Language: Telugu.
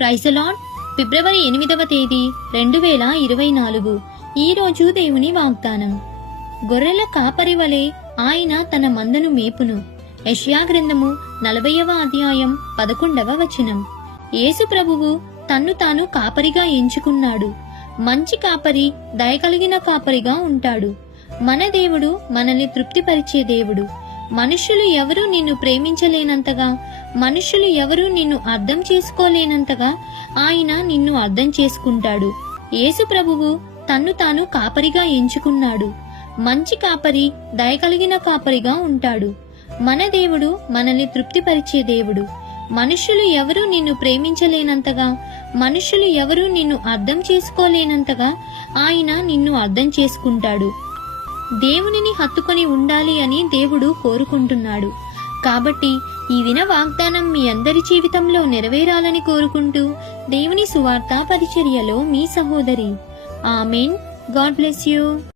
ప్రైజలాన్ ఫిబ్రవరి ఎనిమిదవ తేదీ రెండు వేల ఇరవై నాలుగు. ఈరోజు దేవుని వాగ్దానం. గొర్రెల కాపరి వలె ఆయన తన మందను మేపును. యెషయా గ్రంథము నలభైవ అధ్యాయం పదకొండవ వచనం. యేసు ప్రభువు తన్ను తాను కాపరిగా ఎంచుకున్నాడు. మంచి కాపరి దయకలిగిన కాపరిగా ఉంటాడు. మన దేవుడు మనల్ని తృప్తిపరిచే దేవుడు. మనుషులు ఎవరూ నిన్ను ప్రేమించలేనంతగా మనుషులు ఎవరూ నిన్ను అర్థం చేసుకోలేనంతగా ఆయన నిన్ను అర్థం చేసుకుంటాడు. యేసు ప్రభువు తన్ను తాను కాపరిగా ఎంచుకున్నాడు. మంచి కాపరి దయకలిగిన కాపరిగా ఉంటాడు. మన దేవుడు మనల్ని తృప్తిపరిచే దేవుడు. మనుషులు ఎవరూ నిన్ను ప్రేమించలేనంతగా మనుషులు ఎవరూ నిన్ను అర్థం చేసుకోలేనంతగా ఆయన నిన్ను అర్థం చేసుకుంటాడు. దేవునిని హత్తుకొని ఉండాలి అని దేవుడు కోరుకుంటున్నాడు. కాబట్టి ఈ దిన వాగ్దానం మీ అందరి జీవితంలో నెరవేరాలని కోరుకుంటూ దేవుని సువార్త పరిచర్యలో మీ సహోదరి. ఆమెన్. God bless you.